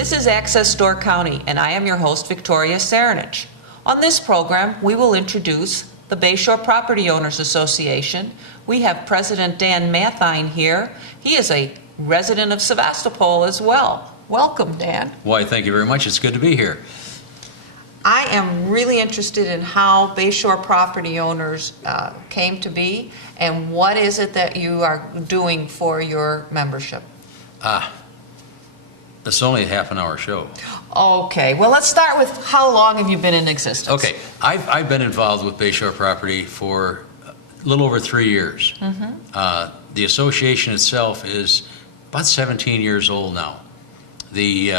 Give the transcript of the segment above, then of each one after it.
This is Access Door County, and I am your host, Victoria Cerinich. On this program, we will introduce the Bayshore Property Owners Association. We have President Dan Mathein here. He is a resident of Sevastopol as well. Welcome, Dan. Why, thank you very much. It's good to be here. I am really interested in how Bayshore property owners came to be, and what is it that you are doing for your membership? It's only a half-an-hour show. Okay, well, let's start with how long have you been in existence? Okay, I've been involved with Bayshore Property for a little over 3 years. The association itself is about 17 years old now. The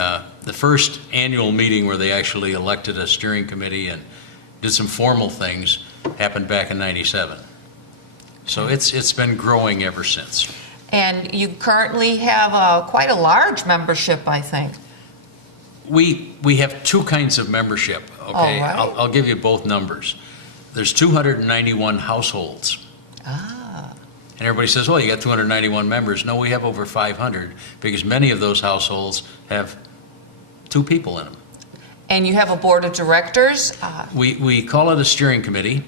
first annual meeting where they actually elected a steering committee and did some formal things happened back in '97. So it's been growing ever since. And you currently have quite a large membership, I think. We have two kinds of membership. Okay, All right. I'll give you both numbers. There's 291 households. And everybody says, well, you got 291 members. No, we have over 500 because many of those households have 2 people in them. And you have a board of directors? We call it a steering committee.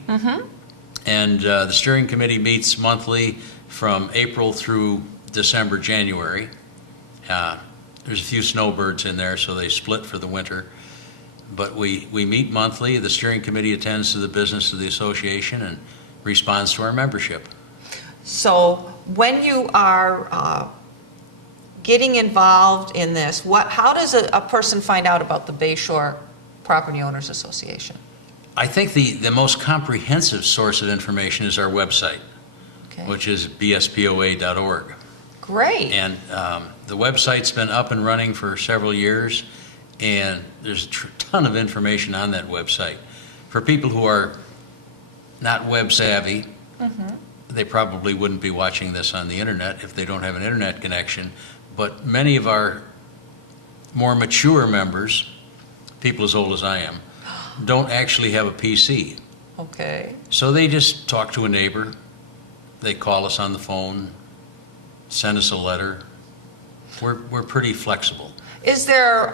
And the steering committee meets monthly from April through December, January. There's a few snowbirds in there, so they split for the winter. But we meet monthly. The steering committee attends to the business of the association and responds to our membership. So when you are getting involved in this, how does a person find out about the Bayshore Property Owners Association? I think the most comprehensive source of information is our website, which is bspoa.org. Great. And the website's been up and running for several years, and there's a ton of information on that website. For people who are not web savvy, they probably wouldn't be watching this on the internet if they don't have an internet connection. But many of our more mature members, people as old as I am, don't actually have a PC. Okay. So they just talk to a neighbor. They call us on the phone, send us a letter. We're pretty flexible. Is there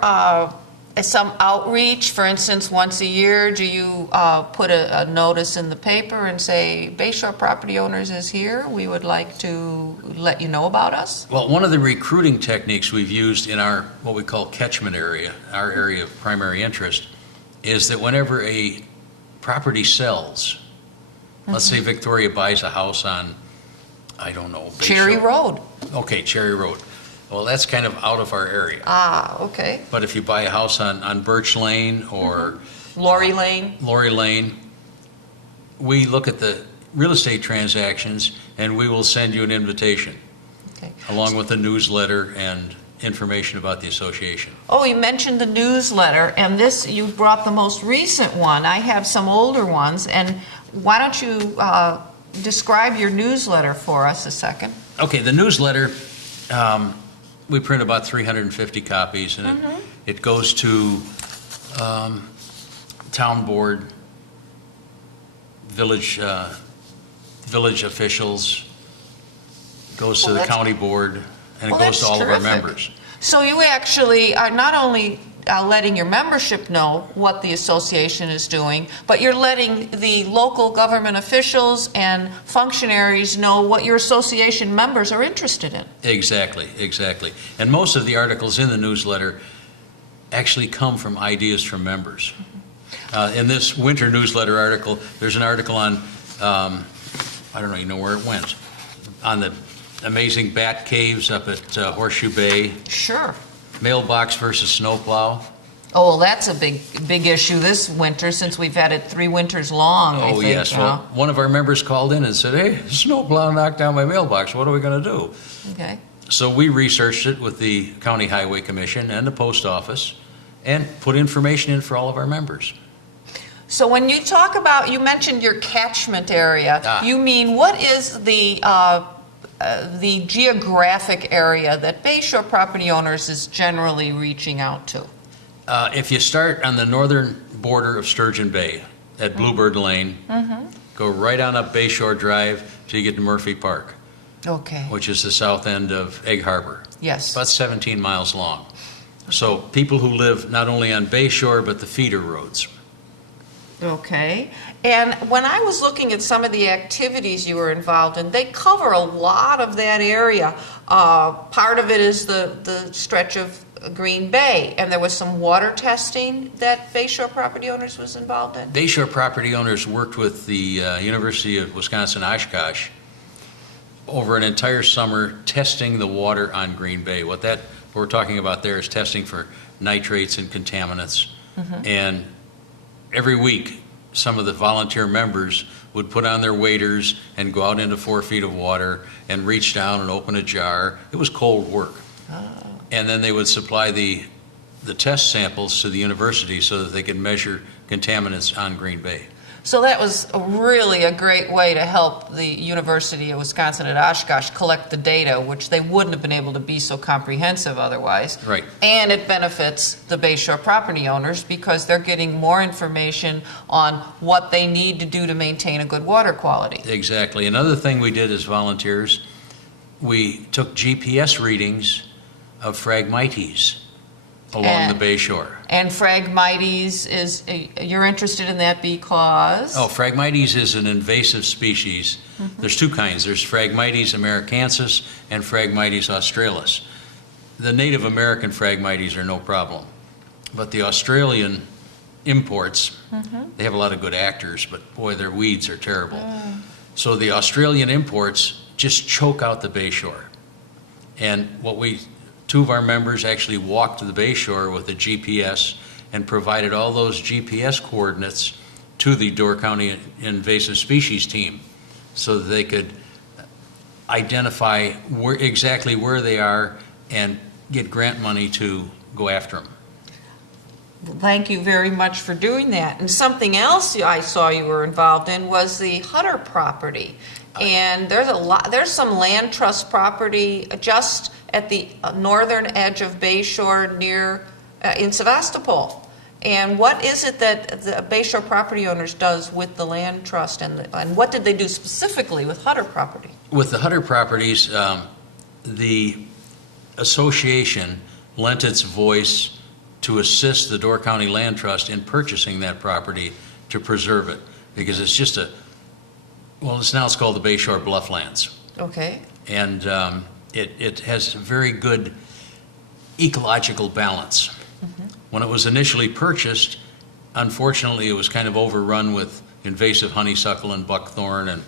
some outreach? For instance, once a year, do you put a notice in the paper and say, Bayshore Property Owners is here, we would like to let you know about us? Well, one of the recruiting techniques we've used in our, what we call catchment area, our area of primary interest, is that whenever a property sells, let's say Victoria buys a house on, I don't know, Bayshore. Cherry Road. Okay, Cherry Road. Well, that's kind of out of our area. Okay. But if you buy a house on Birch Lane or Lori Lane, we look at the real estate transactions and we will send you an invitation along with a newsletter and information about the association. Oh, you mentioned the newsletter, and this, you brought the most recent one. I have some older ones, and why don't you describe your newsletter for us a second? Okay, the newsletter, we print about 350 copies, and it goes to town board, village officials, goes to the county board, and it goes to all of our members. So you actually are not only letting your membership know what the association is doing, but you're letting the local government officials and functionaries know what your association members are interested in. Exactly. And most of the articles in the newsletter actually come from ideas from members. In this winter newsletter article, there's an article on, I don't even know where it went, on the amazing bat caves up at Horseshoe Bay. Sure. Mailbox versus snowplow. Oh, well, that's a big issue this winter, since we've had it 3 winters long. I think, yes. Well, one of our members called in and said, hey, snowplow knocked down my mailbox. What are we going to do? Okay. So we researched it with the County Highway Commission and the post office and put information in for all of our members. So when you talk about, you mentioned your catchment area, you mean what is the geographic area that Bayshore Property Owners is generally reaching out to? If you start on the northern border of Sturgeon Bay at Bluebird Lane, go right on up Bayshore Drive till you get to Murphy Park. Okay. Which is the south end of Egg Harbor. Yes. About 17 miles long. So people who live not only on Bayshore, but the feeder roads. Okay. And when I was looking at some of the activities you were involved in, they cover a lot of that area. Part of it is the stretch of Green Bay, and there was some water testing that Bayshore property owners was involved in? Bayshore property owners worked with the University of Wisconsin-Oshkosh over an entire summer testing the water on Green Bay. What we're talking about there is testing for nitrates and contaminants. And every week, some of the volunteer members would put on their waders and go out into 4 feet of water and reach down and open a jar. It was cold work. And then they would supply the test samples to the university so that they could measure contaminants on Green Bay. So that was really a great way to help the University of Wisconsin at Oshkosh collect the data, which they wouldn't have been able to be so comprehensive otherwise. Right. And it benefits the Bayshore property owners because they're getting more information on what they need to do to maintain a good water quality. Exactly. Another thing we did as volunteers, we took GPS readings of Phragmites along the Bayshore. And Phragmites is, you're interested in that because? Oh, Phragmites is an invasive species. There's two kinds. There's Phragmites americanus and Phragmites australis. The Native American Phragmites are no problem. But the Australian imports, they have a lot of good actors, but boy, their weeds are terrible. So the Australian imports just choke out the Bayshore. And two of our members actually walked to the Bayshore with a GPS and provided all those GPS coordinates to the Door County Invasive Species team so that they could identify exactly where they are and get grant money to go after them. Thank you very much for doing that. And something else I saw you were involved in was the Hutter property. And there's some land trust property just at the northern edge of Bayshore in Sevastopol. And what is it that the Bayshore property owners does with the land trust, and what did they do specifically with Hutter property? With the Hutter properties, the association lent its voice to assist the Door County Land Trust in purchasing that property to preserve it, because it's just it's called the Bayshore Blufflands. Okay. And it has a very good ecological balance. When it was initially purchased, unfortunately, it was kind of overrun with invasive honeysuckle and buckthorn and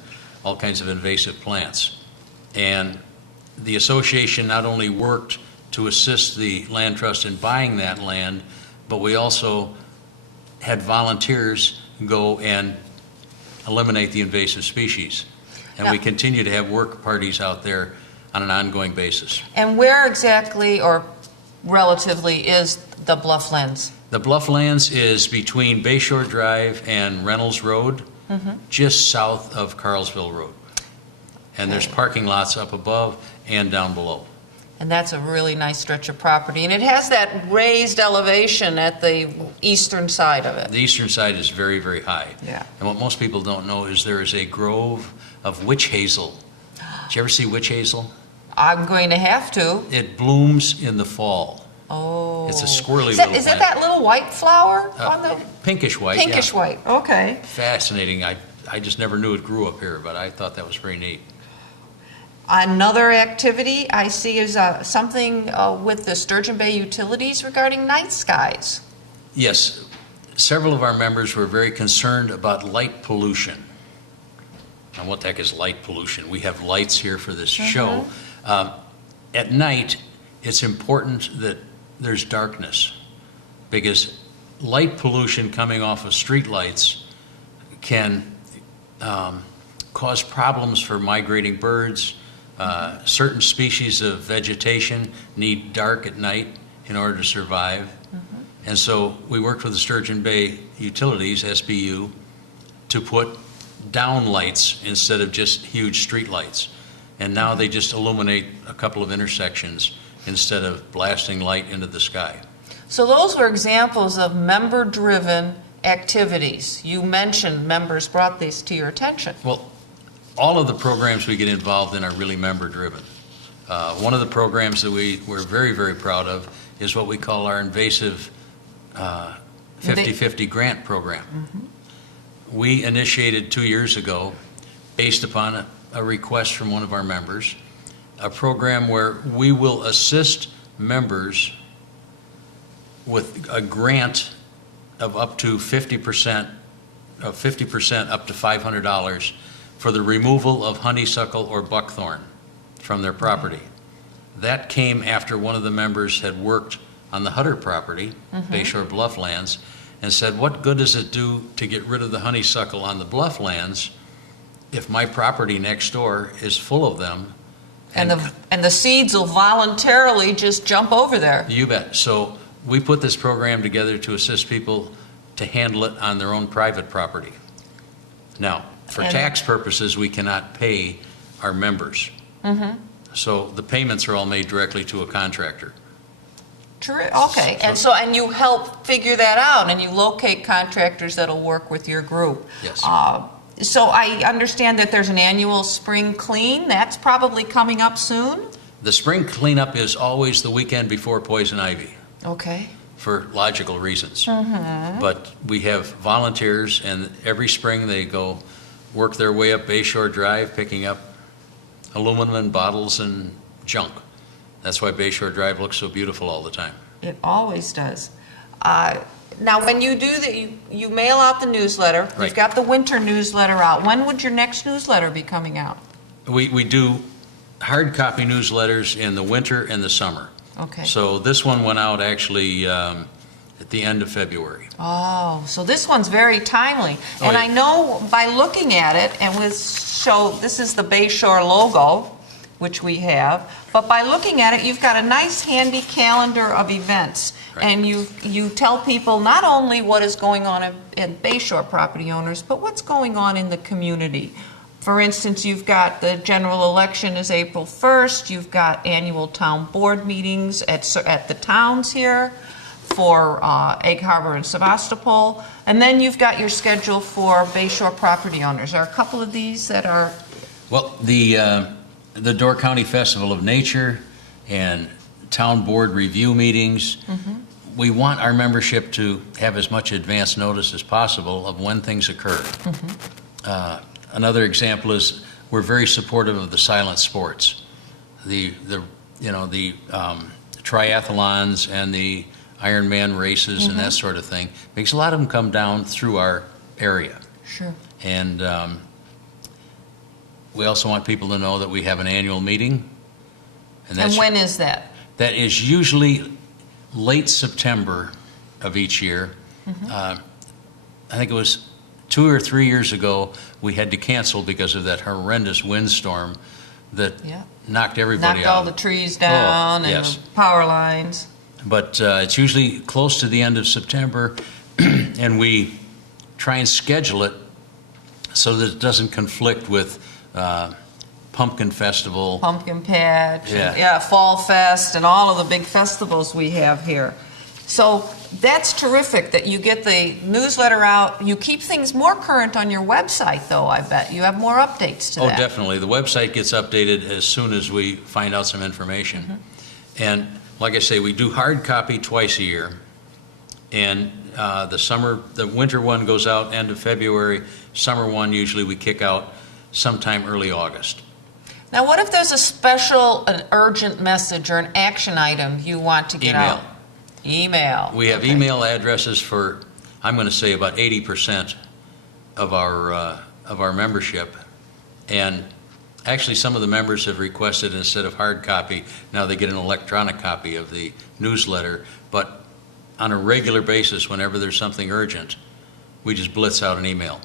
all kinds of invasive plants. And the association not only worked to assist the land trust in buying that land, but we also had volunteers go and eliminate the invasive species. And we continue to have work parties out there on an ongoing basis. And where exactly or relatively is the Blufflands? The Blufflands is between Bayshore Drive and Reynolds Road, just south of Carlsville Road. And there's parking lots up above and down below. And that's a really nice stretch of property. And it has that raised elevation at the eastern side of it. The eastern side is very, very high. Yeah. And what most people don't know is there is a grove of witch hazel. Did you ever see witch hazel? I'm going to have to. It blooms in the fall. Oh. It's a squirrely little Is it plant. that little white flower on the? Pinkish white, Pinkish white, okay. Fascinating. I just never knew it grew up here, but I thought that was very neat. Another activity I see is something with the Sturgeon Bay Utilities regarding night skies. Yes, several of our members were very concerned about light pollution. Now, what the heck is light pollution? We have lights here for this show. At night, it's important that there's darkness, because light pollution coming off of street lights can cause problems for migrating birds. Certain species of vegetation need dark at night in order to survive. And so we worked with the Sturgeon Bay Utilities, SBU, to put down lights instead of just huge street lights. And now they just illuminate a couple of intersections instead of blasting light into the sky. So those were examples of member-driven activities. You mentioned members brought these to your attention. Well, all of the programs we get involved in are really member-driven. One of the programs that we're very, very proud of is what we call our invasive 50/50 grant program. We initiated 2 years ago, based upon a request from one of our members, a program where we will assist members with a grant of up to 50% up to $500 for the removal of honeysuckle or buckthorn from their property. That came after one of the members had worked on the Hutter property, Bayshore Blufflands, and said, what good does it do to get rid of the honeysuckle on the Blufflands if my property next door is full of them? And the seeds will voluntarily just jump over there. You bet. So we put this program together to assist people to handle it on their own private property. Now, for tax purposes, we cannot pay our members. So the payments are all made directly to a contractor. Okay, and you help figure that out, and you locate contractors that'll work with your group. Yes. So I understand that there's an annual spring clean. That's probably coming up soon? The spring cleanup is always the weekend before poison ivy, Okay. for logical reasons. But we have volunteers, and every spring they go work their way up Bayshore Drive, picking up aluminum and bottles and junk. That's why Bayshore Drive looks so beautiful all the time. It always does. Now, when you do that, you mail out the newsletter. Right. You've got the winter newsletter out. When would your next newsletter be coming out? We do hard copy newsletters in the winter and the summer. Okay. So this one went out actually at the end of February. Oh, so this one's very timely. Oh, And yeah. I know by looking at it, and this is the Bayshore logo, which we have, but by looking at it, you've got a nice handy calendar of events. Right. And you tell people not only what is going on in Bayshore property owners, but what's going on in the community. For instance, you've got the general election is April 1st, you've got annual town board meetings at the towns here for Egg Harbor and Sevastopol, and then you've got your schedule for Bayshore property owners. Are a couple of these that are... Well, the Door County Festival of Nature and town board review meetings, we want our membership to have as much advance notice as possible of when things occur. Another example is we're very supportive of the silent sports, the triathlons and the Ironman races and that sort of thing. Makes a lot of them come down through our area. Sure. And we also want people to know that we have an annual meeting. And when is that? That is usually late September of each year. I think it was 2 or 3 years ago, we had to cancel because of that horrendous windstorm that knocked everybody out. Knocked all the trees down and yes. the power lines. But it's usually close to the end of September, and we try and schedule it so that it doesn't conflict with Pumpkin Festival. Pumpkin Patch, Yeah. Fall Fest, and all of the big festivals we have here. So that's terrific that you get the newsletter out. You keep things more current on your website, though, I bet. You have more updates to that. Oh, definitely. The website gets updated as soon as we find out some information. And like I say, we do hard copy twice a year. And the winter one goes out end of February. Summer one, usually we kick out sometime early August. Now, what if there's an urgent message or an action item you want to get out? Email. We have email addresses for, I'm going to say, about 80% of our membership. And actually, some of the members have requested, instead of hard copy, now they get an electronic copy of the newsletter. But on a regular basis, whenever there's something urgent, we just blitz out an email.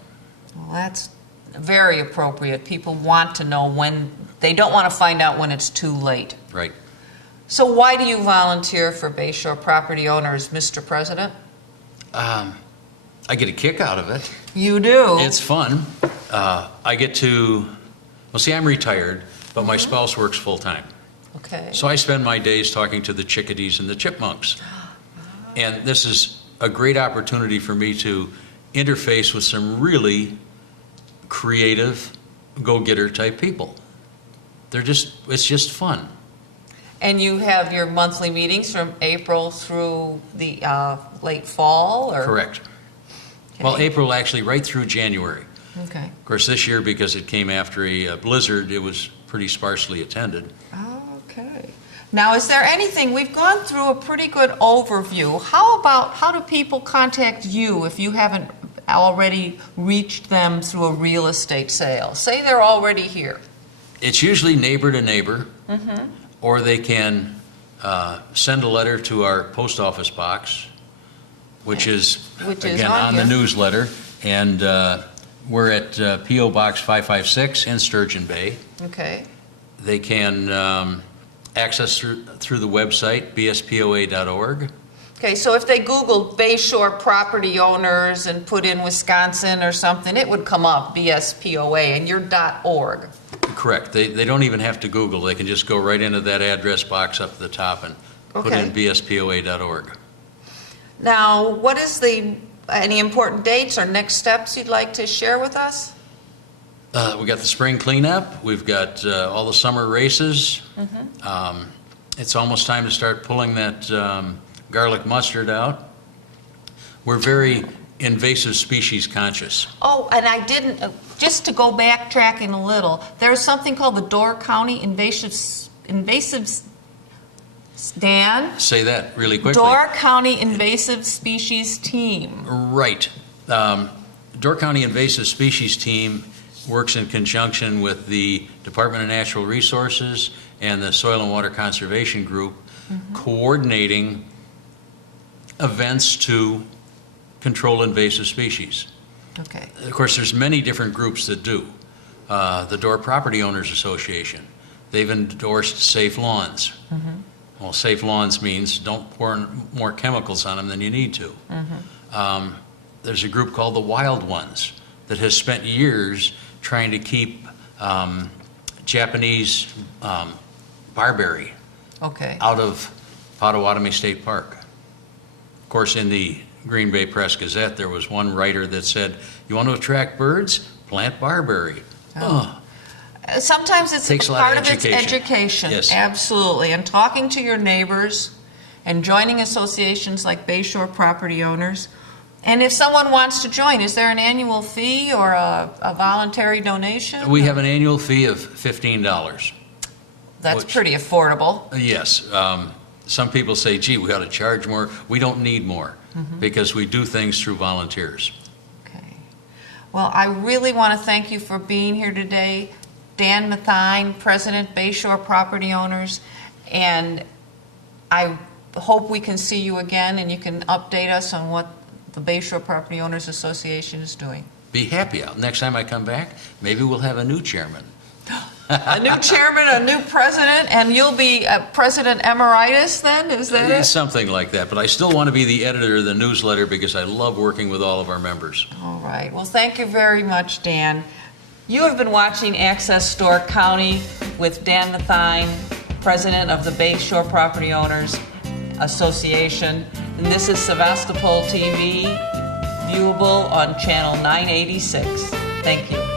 Well, that's very appropriate. People want to know when, they don't want to find out when it's too late. Right. So why do you volunteer for Bayshore property owners, Mr. President? I get a kick out of it. You do? It's fun. I get to, well, see, I'm retired, but my spouse works full-time. Okay. So I spend my days talking to the chickadees and the chipmunks. And this is a great opportunity for me to interface with some really creative, go-getter type people. It's just fun. And you have your monthly meetings from April through the late fall, or? Correct. Well, Okay. April actually right through January. Okay. Of course, this year, because it came after a blizzard, it was pretty sparsely attended. Okay. Now, is there anything, we've gone through a pretty good overview. How do people contact you if you haven't already reached them through a real estate sale? Say they're already here. It's usually neighbor to neighbor, or they can send a letter to our post office box, which is again, on the newsletter. And we're at P.O. Box 556 in Sturgeon Bay. Okay. They can access through the website, bspoa.org. Okay, so if they Google Bayshore property owners and put in Wisconsin or something, it would come up, BSPOA, and you're .org. Correct. They don't even have to Google. They can just go right into that address box up at the top and put in bspoa.org. Now, what is any important dates or next steps you'd like to share with us? We got the spring cleanup. We've got all the summer races. It's almost time to start pulling that garlic mustard out. We're very invasive species conscious. Oh, and I didn't, just to go backtracking a little, there's something called the Door County Invasive, Dan? Say that really quickly. Door County Invasive Species Team. Right. Door County Invasive Species Team works in conjunction with the Department of Natural Resources and the Soil and Water Conservation Group, coordinating events to control invasive species. Okay. Of course, there's many different groups that do. The Door Property Owners Association, they've endorsed safe lawns. Well, safe lawns means don't pour more chemicals on them than you need to. There's a group called the Wild Ones that has spent years trying to keep Japanese barberry out of Potawatomi State Park. Of course, in the Green Bay Press Gazette, there was one writer that said, "You want to attract birds? Plant barberry." Sometimes it's Takes a lot part of of its education. Yes. Absolutely. And talking to your neighbors and joining associations like Bayshore Property Owners. And if someone wants to join, is there an annual fee or a voluntary donation? We have an annual fee of $15. That's which- pretty affordable. Yes. Some people say, gee, we ought to charge more. We don't need more because we do things through volunteers. Okay. Well, I really want to thank you for being here today. Dan Mathein, President, Bayshore Property Owners, and I hope we can see you again and you can update us on what the Bayshore Property Owners Association is doing. Be happy. Next time I come back, maybe we'll have a new chairman. A new chairman, a new president, and you'll be president emeritus then? Is that it? Something like that. But I still want to be the editor of the newsletter because I love working with all of our members. All right. Well, thank you very much, Dan. You have been watching Access Door County with Dan Mathein, president of the Bayshore Property Owners Association. And this is Sevastopol TV, viewable on channel 986. Thank you.